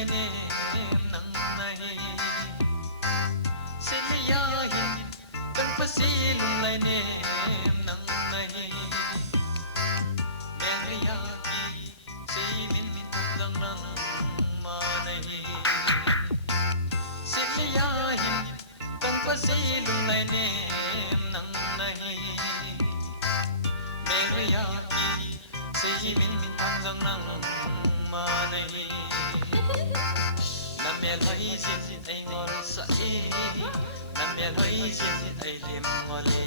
lai ne nang nahi Silia hin tang pasilung lai ne nang nahi Meriya ki seinin tang nang ma nahi Silia hin tang pasilung lai ne nang nahi Meriya ki seinin tang nang ma nahi Melhoinu ai ngol sa e Melhoinu ai lim ngole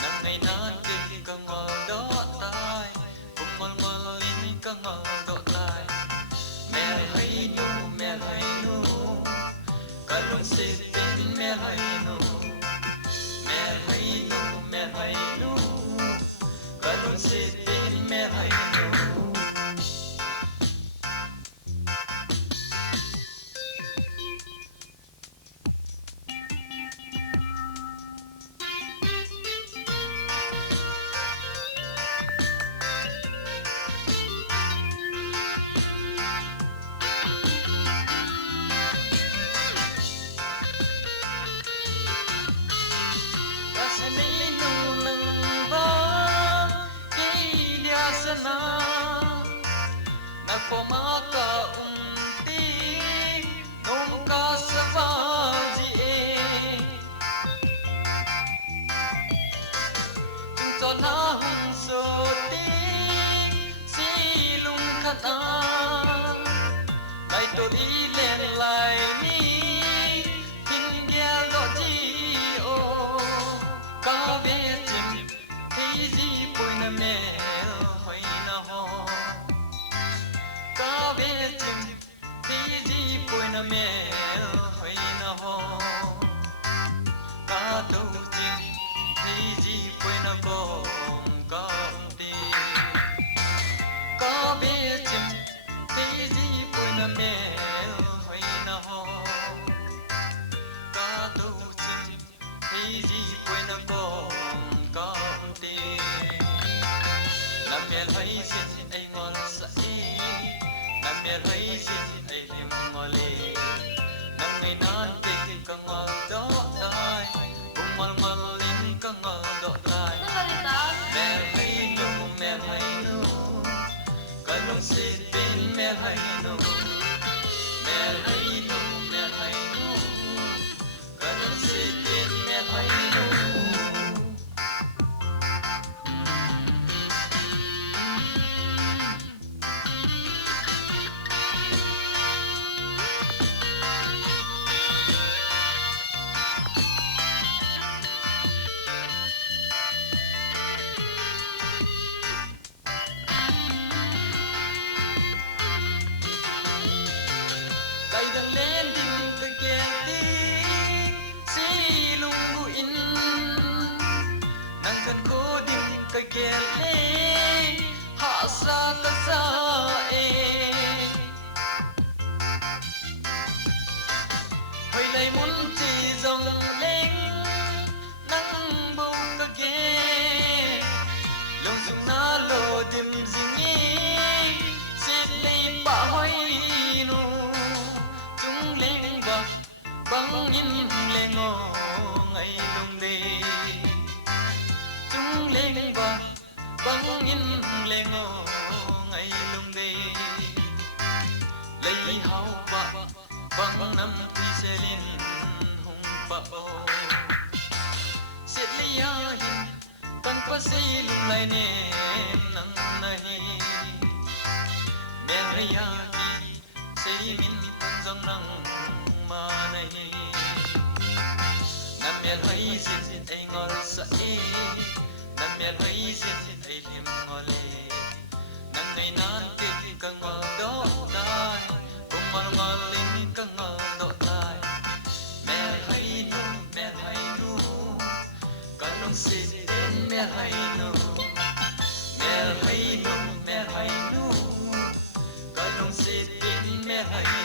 nang ngày nan ke ka ngol do tai bung ngol ngol in ka ngol do tai Melhoinu kalung sit in Melhoinu kalung sit in Melhoinu Napomaka unti nungka sabaji Tuna hung soti silung kata Lai to ilen lai ni Hindia lo ji o Kawe jim Heiji poi na mel hoi na ho Kawe jim Heiji poi na mel hoi na ho Ka do jim Heiji poi na gong ka di Kawe jim Heiji poi na mel hoi na ho Ka do jim Heiji poi na gong ka di Melhoinu ai ngol sa e Melhoinu ai lim ngole nang ngày nan ke ka ngol do tai bung ngol ngol in ka ngol do tai Melhoinu kalung sit in Melhoinu kalung sit in Melhoinu Bang in lengo ngai lung de Chung leng ba bang in lengo ngai lung de Lấy hao ba bang nam pi selin hung ba o Set liya hin tang pa silung lai ne nang nahi Meriya ki seinin tang jang nang ma nahi Melhoinu ai ngol sa e Melhoinu ai lim ngole nang ngày nan ke ka ngol do tai bung ngol ngol in ka ngol do tai Melhoinu kalung sit in Melhoinu kalung sit in Melhoinu